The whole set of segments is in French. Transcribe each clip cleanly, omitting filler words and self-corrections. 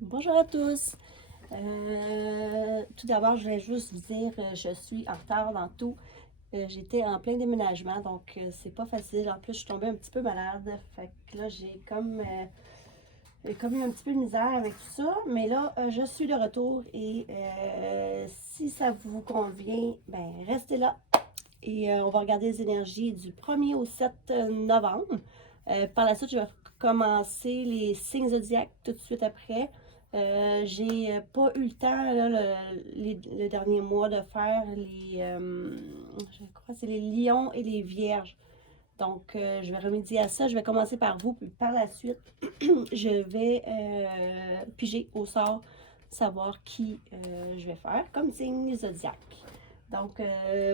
Bonjour à tous. Tout d'abord, je voulais juste vous dire, je suis en retard dans tout. J'étais en plein déménagement, donc c'est pas facile. En plus, je suis tombée un petit peu malade. Fait que là, j'ai comme eu un petit peu de misère avec tout ça. Mais là, je suis de retour et si ça vous convient, ben restez là. Et on va regarder les énergies du 1er au 7 novembre. Par la suite, je vais commencer les signes zodiaques tout de suite après. J'ai pas eu le temps là, le dernier mois de faire je crois que c'est les lions et les vierges. Donc, je vais remédier à ça. Je vais commencer par vous, puis par la suite, je vais piger au sort, savoir qui je vais faire comme signe zodiaque. Donc,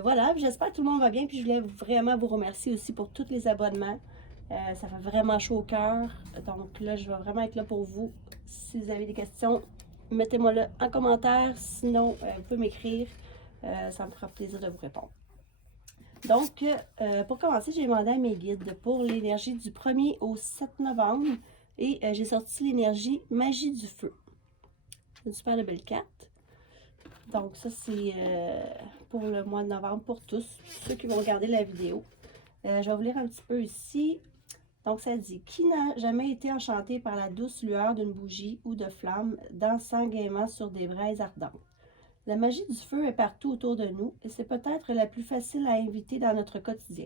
voilà, j'espère que tout le monde va bien. Puis, je voulais vraiment vous remercier aussi pour tous les abonnements. Ça fait vraiment chaud au cœur. Donc, là, je vais vraiment être là pour vous. Si vous avez des questions, mettez-moi là en commentaire. Sinon, vous pouvez m'écrire. Ça me fera plaisir de vous répondre. Donc, pour commencer, j'ai demandé à mes guides pour l'énergie du 1er au 7 novembre et j'ai sorti l'énergie Magie du Feu. C'est une super belle carte. Donc, ça, c'est pour le mois de novembre pour tous, ceux qui vont regarder la vidéo. Je vais vous lire un petit peu ici. Donc, ça dit « Qui n'a jamais été enchanté par la douce lueur d'une bougie ou de flamme dansant gaiement sur des braises ardentes? La magie du feu est partout autour de nous et c'est peut-être la plus facile à inviter dans notre quotidien.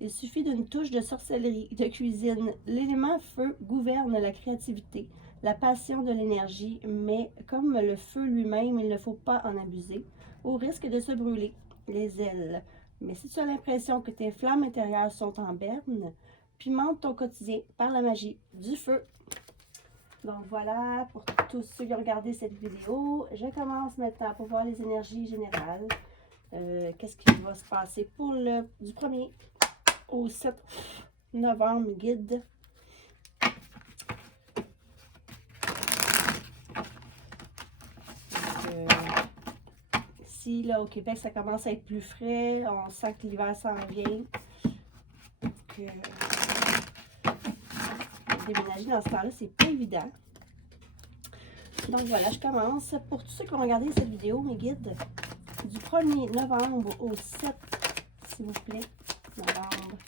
Il suffit d'une touche de sorcellerie, de cuisine. L'élément feu gouverne la créativité, la passion de l'énergie, mais comme le feu lui-même, il ne faut pas en abuser, au risque de se brûler les ailes. Mais si tu as l'impression que tes flammes intérieures sont en berne, pimente ton quotidien par la magie du feu. Donc voilà, pour tous ceux qui ont regardé cette vidéo, je commence maintenant pour voir les énergies générales. Qu'est-ce qui va se passer pour du 1er au 7 novembre, guide. Ici, là, au Québec, ça commence à être plus frais. On sent que l'hiver s'en vient. Donc, déménager dans ce temps-là, c'est pas évident. Donc voilà, je commence. Pour tous ceux qui vont regarder cette vidéo, mes guides, du 1er novembre au 7, s'il vous plaît, novembre.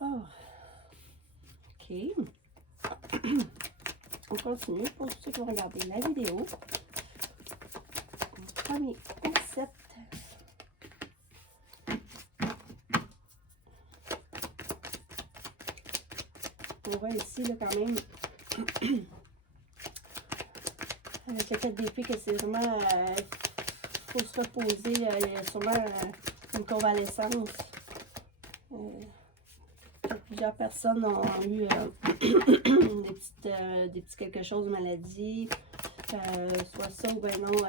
Oh. OK. On continue pour ceux qui vont regarder la vidéo. Du 1er au 7. On voit ici, là, quand même, avec le 4 d'épée, que c'est vraiment, faut se reposer, il y a sûrement une convalescence. Plusieurs personnes ont eu des petits quelque chose de maladie, soit ça ou ben non,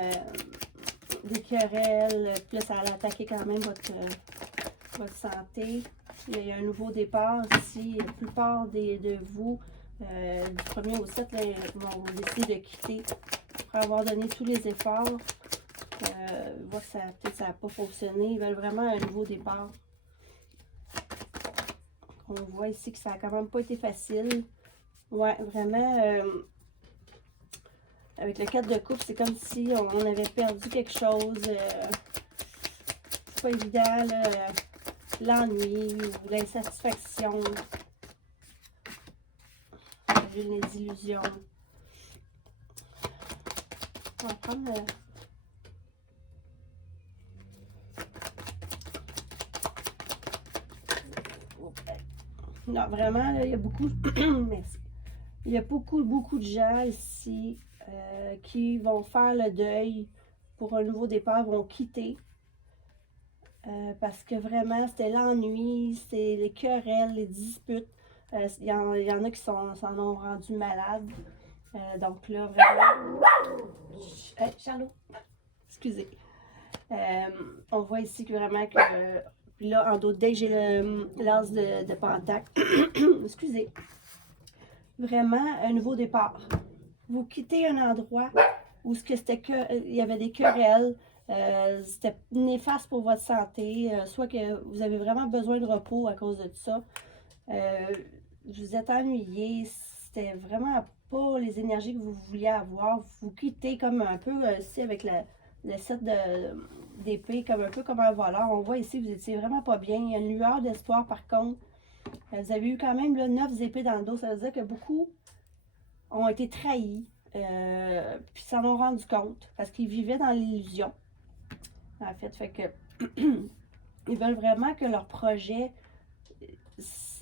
des querelles, puis là, ça allait attaquer quand même votre santé. Il y a un nouveau départ ici. La plupart de vous, du 1er au 7, là, vont décider de quitter après avoir donné tous les efforts. Voir que peut-être ça n'a pas fonctionné. Ils veulent vraiment un nouveau départ. On voit ici que ça n'a quand même pas été facile. Ouais, vraiment, avec le 4 de coupe, c'est comme si on avait perdu quelque chose. C'est pas évident, là. L'ennui ou l'insatisfaction, les illusions. On va prendre non, vraiment, là, il y a beaucoup. Merci. Il y a beaucoup de gens ici qui vont faire le deuil pour un nouveau départ, vont quitter. Parce que vraiment, c'était l'ennui, c'est les querelles, les disputes. Il y en a qui s'en ont rendu malades. Donc là, vraiment... Hey, Charlot, excusez. On voit ici que vraiment que... Puis là, en dos de deck, j'ai l'as de pentacle. Excusez. Vraiment, un nouveau départ. Vous quittez un endroit où il y avait des querelles, c'était néfaste pour votre santé, soit que vous avez vraiment besoin de repos à cause de tout ça. Vous êtes ennuyé, c'était vraiment pas les énergies que vous vouliez avoir. Vous quittez comme un peu ici avec le set d'épée, comme un peu comme un voleur. On voit ici, vous étiez vraiment pas bien. Il y a une lueur d'espoir par contre. Vous avez eu quand même là, 9 épées dans le dos. Ça veut dire que beaucoup ont été trahis. Puis s'en ont rendu compte parce qu'ils vivaient dans l'illusion. En fait que ils veulent vraiment que leur projet,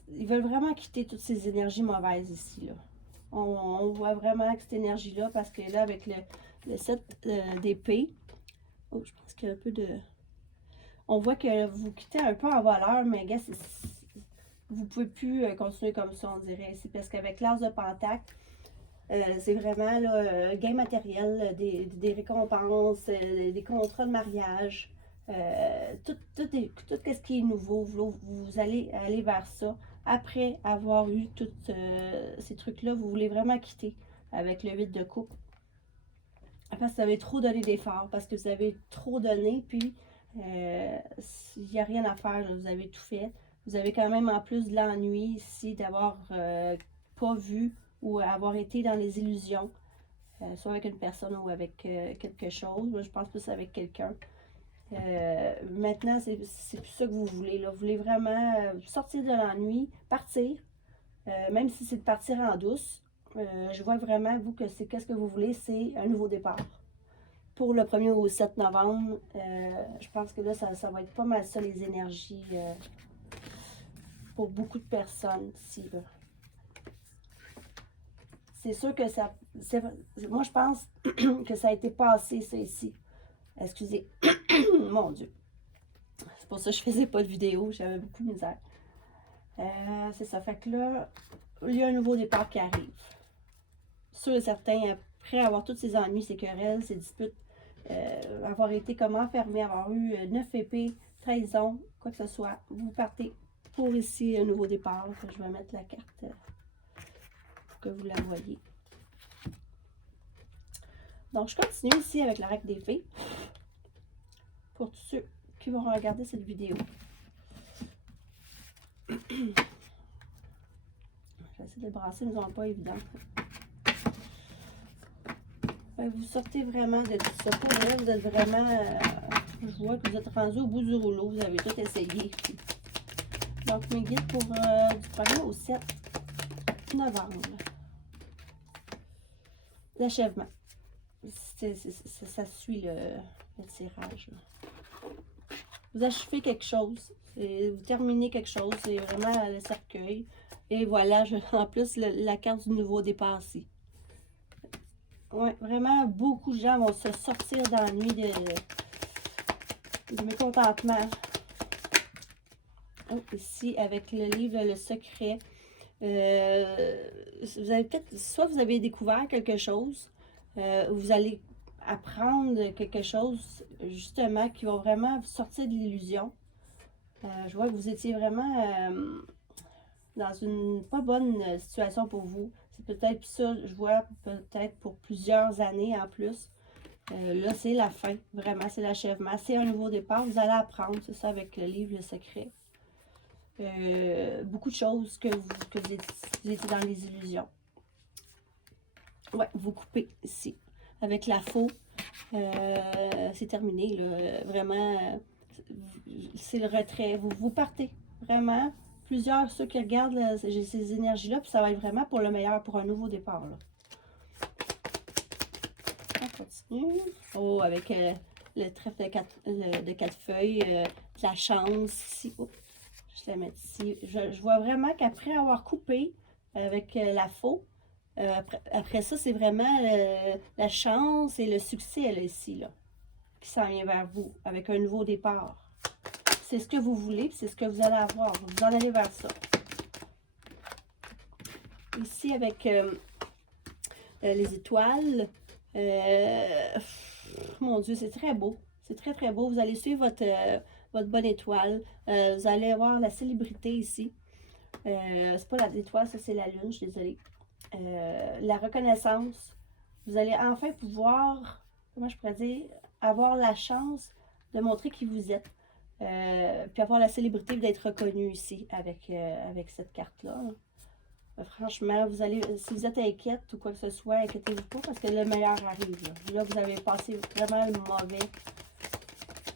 ils veulent vraiment quitter toutes ces énergies mauvaises ici, là. On voit vraiment que cette énergie-là, parce que là, avec le set d'épée, oh, je pense qu'il y a un peu de... On voit que vous quittez un peu en voleur, mais gars, vous pouvez plus continuer comme ça, on dirait. C'est parce qu'avec l'as de pentacle, c'est vraiment là, gain matériel, des récompenses, des contrats de mariage, tout ce qui est nouveau, vous allez aller vers ça. Après avoir eu tous ces trucs-là, vous voulez vraiment quitter avec le 8 de coupe. Parce que vous avez trop donné d'efforts, parce que vous avez trop donné, puis il n'y a rien à faire, là, vous avez tout fait. Vous avez quand même en plus de l'ennui ici d'avoir pas vu ou avoir été dans les illusions, soit avec une personne ou avec quelque chose. Moi, je pense plus avec quelqu'un. Maintenant, c'est plus ça que vous voulez. Là. Vous voulez vraiment sortir de l'ennui, partir, même si c'est de partir en douce. Je vois vraiment, vous, que c'est qu'est-ce que vous voulez, c'est un nouveau départ. Pour le 1er au 7 novembre, je pense que là, ça va être pas mal ça, les énergies pour beaucoup de personnes ici. C'est sûr que ça... Moi, je pense que ça a été passé, ça, ici. Excusez. Mon Dieu. C'est pour ça que je faisais pas de vidéo. J'avais beaucoup de misère. C'est ça. Fait que là, il y a un nouveau départ qui arrive. Sûr et certain, après avoir tous ces ennuis, ces querelles, ces disputes, avoir été comme enfermé, avoir eu 9 épées, trahison, quoi que ce soit, vous partez pour ici un nouveau départ. Je vais mettre la carte pour que vous la voyez. Donc, je continue ici avec la règle d'épée pour tous ceux qui vont regarder cette vidéo. Je vais essayer de brasser, mais c'est pas évident. Vous sortez vraiment de tout ça. Pour vrai, vous êtes vraiment... je vois que vous êtes rendu au bout du rouleau. Vous avez tout essayé. Donc, mes guides pour du 1er au 7 novembre. L'achèvement. Ça suit le tirage. Là. Vous achevez quelque chose. Vous terminez quelque chose. C'est vraiment le cercueil. Et voilà, en plus, la carte du nouveau départ ici. Oui, vraiment, beaucoup de gens vont se sortir dans la nuit de mécontentement. Oh, ici, avec le livre Le Secret, vous avez peut-être, soit vous avez découvert quelque chose, ou vous allez apprendre quelque chose, justement, qui va vraiment vous sortir de l'illusion. Je vois que vous étiez vraiment dans une pas bonne situation pour vous. C'est peut-être ça, je vois peut-être pour plusieurs années en plus. Là, c'est la fin, vraiment, c'est l'achèvement. C'est un nouveau départ, vous allez apprendre, c'est ça, avec le livre Le Secret. Beaucoup de choses que vous étiez dans les illusions. Ouais, vous coupez ici. Avec la faux, c'est terminé, là. Vraiment, c'est le retrait. Vous partez, vraiment. Plusieurs, ceux qui regardent ces énergies-là, puis ça va être vraiment pour le meilleur, pour un nouveau départ. Là. On continue. Oh, avec le trèfle de 4 feuilles, de la chance ici. Oh, je la mets ici. Je vois vraiment qu'après avoir coupé avec la faux, après ça, c'est vraiment la chance et le succès là, ici, là, qui s'en vient vers vous, avec un nouveau départ. C'est ce que vous voulez, c'est ce que vous allez avoir. Vous en allez vers ça. Ici, avec les étoiles, mon Dieu, c'est très beau. C'est très, très beau. Vous allez suivre votre bonne étoile. Vous allez avoir la célébrité ici. C'est pas l'étoile, ça c'est la lune, je suis désolée. La reconnaissance. Vous allez enfin pouvoir, comment je pourrais dire, avoir la chance de montrer qui vous êtes. Puis avoir la célébrité d'être reconnu ici avec cette carte-là. Franchement, si vous êtes inquiète ou quoi que ce soit, inquiétez-vous pas parce que le meilleur arrive. Là, vous avez passé vraiment le mauvais.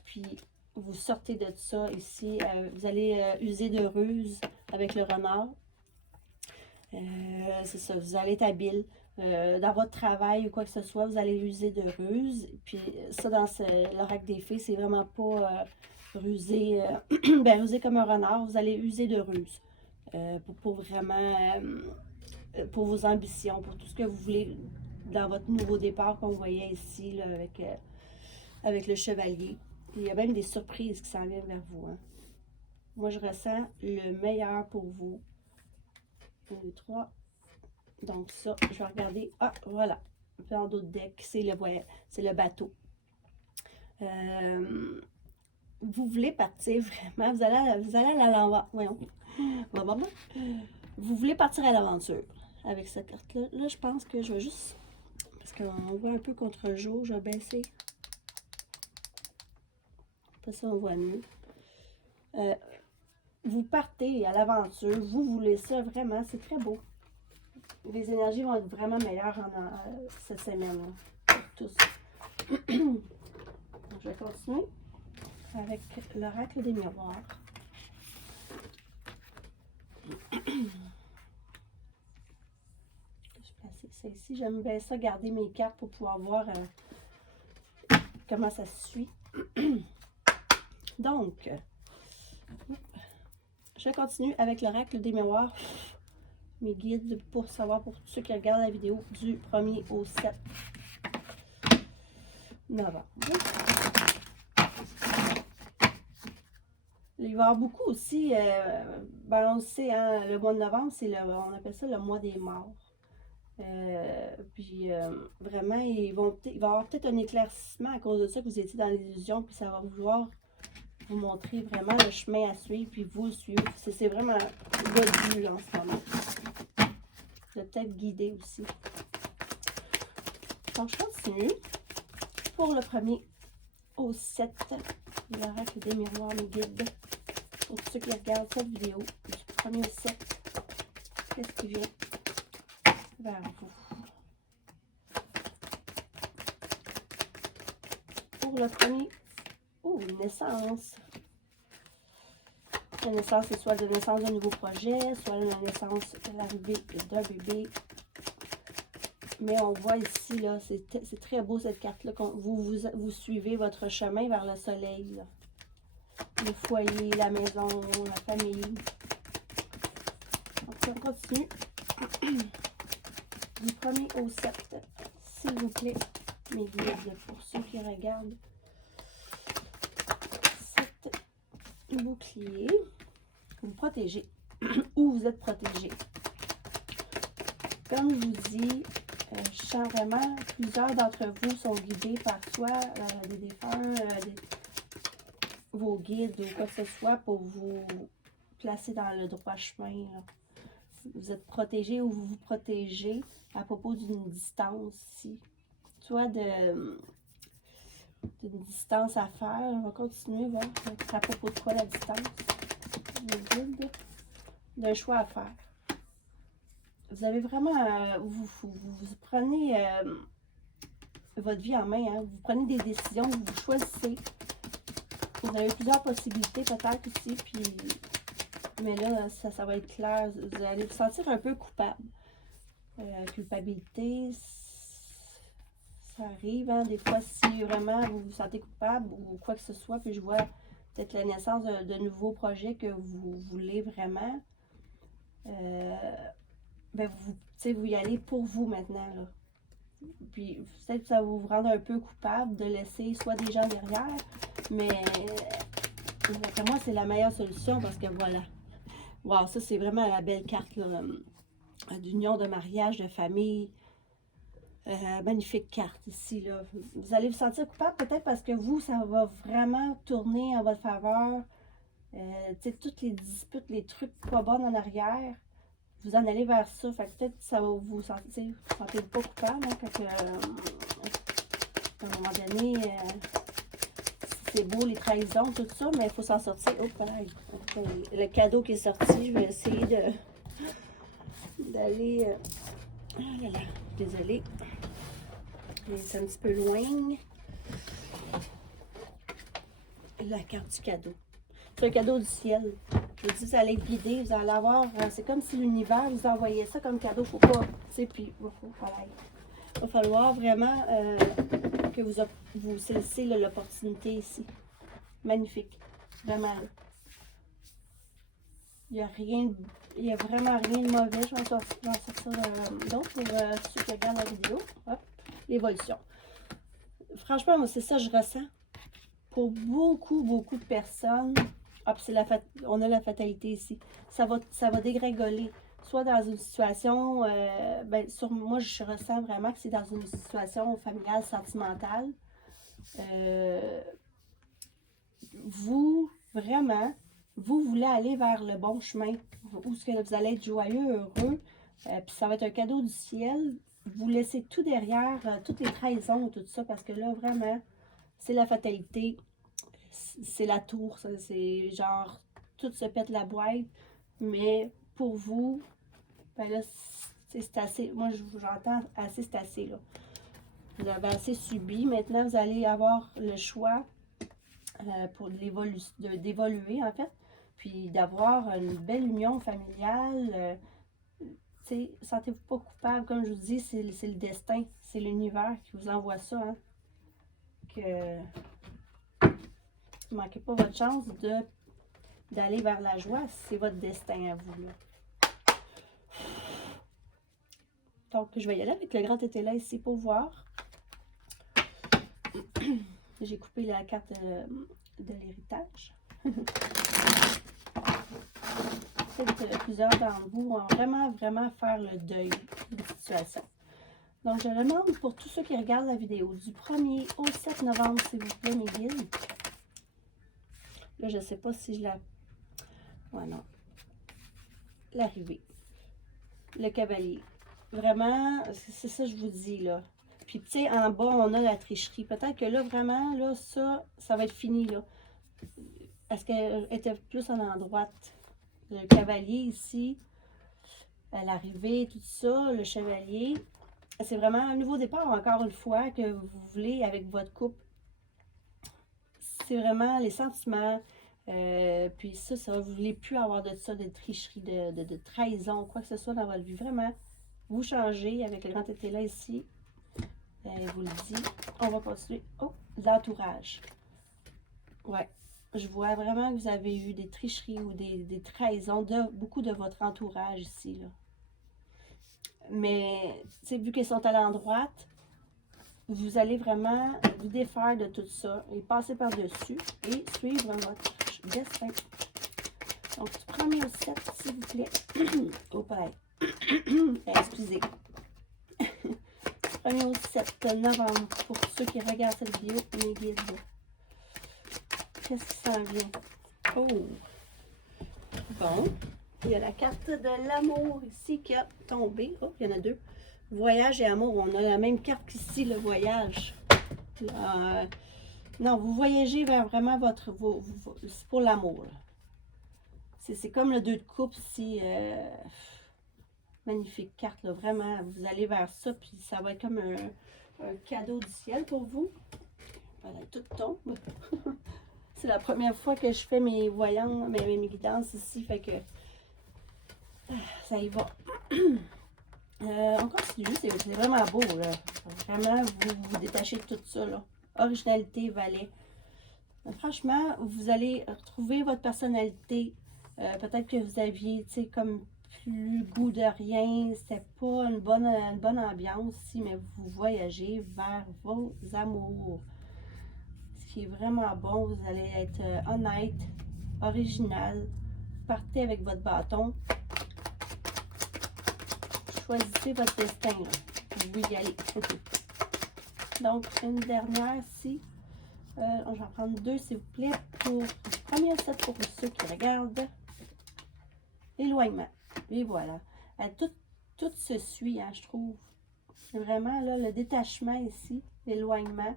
Puis, vous sortez de ça ici. Vous allez user de ruse avec le renard. C'est ça, vous allez être habile. Dans votre travail ou quoi que ce soit, vous allez user de ruse. Puis ça, dans l'oracle des fées, c'est vraiment pas ruser, ruser comme un renard. Vous allez user de ruse pour vraiment, pour vos ambitions, pour tout ce que vous voulez dans votre nouveau départ qu'on voyait ici là, avec le chevalier. Il y a même des surprises qui s'en viennent vers vous. Hein. Moi, je ressens le meilleur pour vous. 1, 2, 3. Donc ça, je vais regarder. Ah, voilà. Dans d'autres decks, c'est le bateau. Vous voulez partir vraiment. Vous allez à l'avant. Voyons. Vous voulez partir à l'aventure avec cette carte-là. Là, je pense que je vais juste... Parce qu'on voit un peu contre le jour. Je vais baisser. Après ça, on voit mieux. Vous partez à l'aventure. Vous voulez ça vraiment. C'est très beau. Les énergies vont être vraiment meilleures cette semaine. Pour tous. Je vais continuer avec l'oracle des miroirs. Je vais placer ça ici. J'aime bien ça, garder mes cartes pour pouvoir voir comment ça se suit. Donc, je continue avec l'oracle des miroirs. Mes guides pour savoir, pour ceux qui regardent la vidéo, du 1er au 7 novembre. Il va y avoir beaucoup aussi, on sait, hein, le mois de novembre, on appelle ça le mois des morts. Vraiment, il va y avoir peut-être un éclaircissement à cause de ça, que vous étiez dans l'illusion, puis ça va vouloir vous montrer vraiment le chemin à suivre, puis vous le suivre. C'est vraiment votre but en ce moment. Vous êtes peut-être guidé aussi. Donc, je continue. Pour le 1er au 7, l'oracle des miroirs, mes guides. Pour ceux qui regardent cette vidéo, du 1er au 7, qu'est-ce qui vient vers vous? Pour le 1er, une naissance. La naissance, c'est soit la naissance d'un nouveau projet, soit la naissance de l'arrivée d'un bébé. Mais on voit ici, là, c'est très beau cette carte-là. Vous suivez votre chemin vers le soleil. Là. Le foyer, la maison, la famille. Donc, on continue. Du 1er au 7, s'il vous plaît, mes guides, pour ceux qui regardent. 7 boucliers. Vous protégez ou vous êtes protégé. Comme je vous dis, je sens vraiment plusieurs d'entre vous sont guidés par soit des défunts, vos guides ou quoi que ce soit pour vous placer dans le droit chemin. Là. Vous êtes protégé ou vous vous protégez à propos d'une distance ici. Soit d'une distance à faire. On va continuer, voir à propos de quoi la distance. Le guide d'un choix à faire. Vous avez vraiment, vous prenez votre vie en main, hein? Vous prenez des décisions, vous choisissez. Vous avez plusieurs possibilités peut-être aussi, puis, mais là, ça va être clair. Vous allez vous sentir un peu coupable. Culpabilité, ça arrive, hein? Des fois, si vraiment vous vous sentez coupable ou quoi que ce soit, puis je vois peut-être la naissance de nouveaux projets que vous voulez vraiment. Vous y allez pour vous maintenant. Là. Puis peut-être que ça va vous rendre un peu coupable de laisser soit des gens derrière, mais pour moi, c'est la meilleure solution parce que voilà. Wow, ça, c'est vraiment la belle carte d'union, de mariage, de famille. Magnifique carte ici. Là. Vous allez vous sentir coupable peut-être parce que vous, ça va vraiment tourner en votre faveur. Toutes les disputes, les trucs pas bons en arrière. Vous en allez vers ça. Fait que peut-être ça va vous sentir pas coupable. Hein, fait que, à un moment donné, c'est beau les trahisons, tout ça, mais il faut s'en sortir. Oh, pareil. Le cadeau qui est sorti, je vais essayer d'aller... ah là là, désolée. C'est un petit peu loin. La carte du cadeau. C'est un cadeau du ciel. Je vous dis, vous allez être guidé, vous allez avoir... c'est comme si l'univers vous envoyait ça comme cadeau. Faut pas... Tu sais, puis il va falloir vraiment que vous saisissez l'opportunité ici. Magnifique. Vraiment. Il n'y a vraiment rien de mauvais. Je vais en sortir d'autres pour ceux qui regardent la vidéo. Hop. L'évolution. Franchement, moi, c'est ça que je ressens. Pour beaucoup de personnes, on a la fatalité ici. Ça va dégringoler. Soit dans une situation, moi, je ressens vraiment que c'est dans une situation familiale, sentimentale. Vous, vraiment, vous voulez aller vers le bon chemin, où est-ce que vous allez être joyeux, heureux, puis ça va être un cadeau du ciel. Vous laissez tout derrière, toutes les trahisons, tout ça, parce que là, vraiment, c'est la fatalité, c'est la tour, c'est genre, tout se pète la boîte, mais pour vous, ben là, c'est assez, moi j'entends assez, c'est assez, là. Vous avez assez subi, maintenant vous allez avoir le choix pour d'évoluer, en fait, puis d'avoir une belle union familiale. Sentez-vous pas coupable, comme je vous dis, c'est le destin, c'est l'univers qui vous envoie ça, hein. Que ne manquez pas votre chance d'aller vers la joie, c'est votre destin à vous, là. Donc, je vais y aller avec le grand tété là ici pour voir. J'ai coupé la carte de l'héritage. Peut-être plusieurs d'entre vous vont vraiment faire le deuil de la situation. Donc, je demande pour tous ceux qui regardent la vidéo du 1er au 7 novembre, s'il vous plaît, mes guides. Là, je ne sais pas si je la... Ouais, non. L'arrivée. Le cavalier. Vraiment, c'est ça que je vous dis, là. Puis, tu sais, en bas, on a la tricherie. Peut-être que là, vraiment, là, ça va être fini, là. Est-ce qu'elle était plus en droite? Le cavalier ici, l'arrivée, tout ça, le chevalier. C'est vraiment un nouveau départ, encore une fois, que vous voulez avec votre couple. C'est vraiment les sentiments. Puis ça, vous ne voulez plus avoir de ça, de tricherie, de trahison, quoi que ce soit dans votre vie. Vraiment, vous changez avec le grand tété là ici. Je vous le dis. On va continuer. Oh, l'entourage. Ouais. Je vois vraiment que vous avez eu des tricheries ou des trahisons de beaucoup de votre entourage ici, là. Mais, tu sais, vu qu'elles sont à l'endroite, vous allez vraiment vous défaire de tout ça et passer par-dessus et suivre votre destin. Donc, du 1er au 7, s'il vous plaît. Au palais. Excusez. 1er au 7 novembre pour ceux qui regardent cette vidéo, mes guides. Qu'est-ce qui s'en vient? Oh! Bon. Il y a la carte de l'amour ici qui a tombé. Oh, il y en a deux. Voyage et amour. On a la même carte qu'ici, le voyage. Non, vous voyagez vers vraiment c'est pour l'amour. C'est comme le 2 de coupe ici. Magnifique carte, là. Vraiment, vous allez vers ça, puis ça va être comme un cadeau du ciel pour vous. Voilà, tout tombe. C'est la première fois que je fais mes voyants, mes guidances ici, fait que ça y va. On continue, c'est vraiment beau, là. Vraiment, vous détachez de tout ça, là. Originalité, valet. Franchement, vous allez retrouver votre personnalité. Peut-être que vous aviez, tu sais, comme plus goût de rien. C'était pas une bonne ambiance ici, mais vous voyagez vers vos amours. Ce qui est vraiment bon, vous allez être honnête, original. Partez avec votre bâton. Choisissez votre destin, là. Vous y allez. Donc, une dernière ici. Je vais en prendre deux, s'il vous plaît, pour le premier set pour ceux qui regardent. L'éloignement. Et voilà. Tout se suit, hein, je trouve. Vraiment, là, le détachement ici, l'éloignement.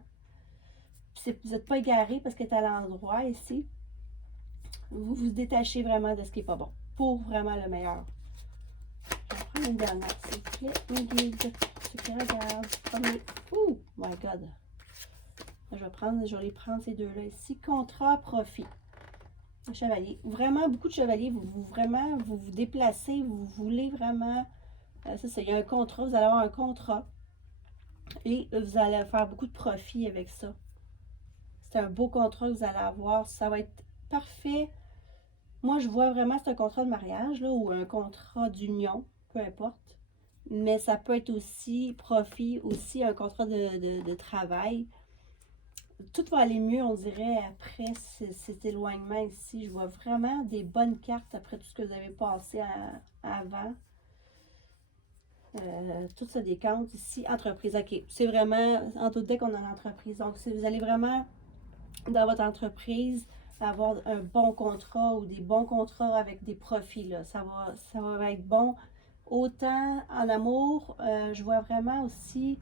Vous n'êtes pas égaré parce que c'est à l'endroit ici. Vous vous détachez vraiment de ce qui n'est pas bon. Pour vraiment le meilleur. Je vais Une dernière, s'il vous plaît. Mes guides, ceux qui regardent. Premier. Oh my God. Je vais les prendre ces deux-là ici. Contrat, profit. Chevalier. Vraiment, beaucoup de chevaliers, vous vous déplacez, vous voulez vraiment. C'est ça, il y a un contrat, vous allez avoir un contrat. Et vous allez faire beaucoup de profit avec ça. C'est un beau contrat que vous allez avoir. Ça va être parfait. Moi, je vois vraiment c'est un contrat de mariage là, ou un contrat d'union, peu importe. Mais ça peut être aussi profit, aussi un contrat de travail. Tout va aller mieux, on dirait, après cet éloignement ici. Je vois vraiment des bonnes cartes après tout ce que vous avez passé avant. Tout se décante ici. Entreprise, ok. C'est vraiment, en tout deck, on a l'entreprise. Donc, si vous allez vraiment, dans votre entreprise, avoir un bon contrat ou des bons contrats avec des profits, là. Ça va être bon. Autant en amour, je vois vraiment aussi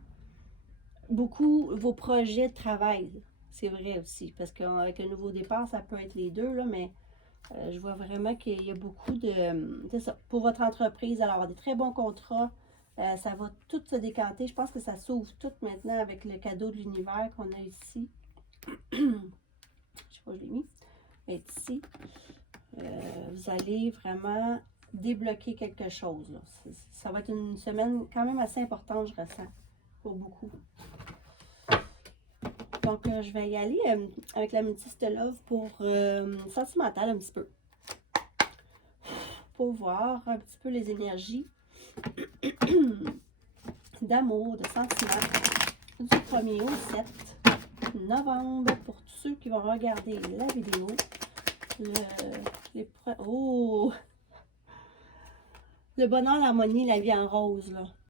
beaucoup vos projets de travail. C'est vrai aussi, parce qu'avec un nouveau départ, ça peut être les deux, là, mais je vois vraiment qu'il y a beaucoup de... C'est ça, pour votre entreprise, alors avoir des très bons contrats, ça va tout se décanter. Je pense que ça s'ouvre tout maintenant avec le cadeau de l'univers qu'on a ici. Je sais pas où je l'ai mis. Mais ici, vous allez vraiment débloquer quelque chose. Là. Ça va être une semaine quand même assez importante, je ressens, pour beaucoup. Donc, je vais y aller avec la métisse de Love pour sentimental un petit peu. Pour voir un petit peu les énergies d'amour, de sentiment du 1er au 7 novembre pour tous ceux qui vont regarder la vidéo. Oh! Le bonheur, l'harmonie, la vie en rose, là.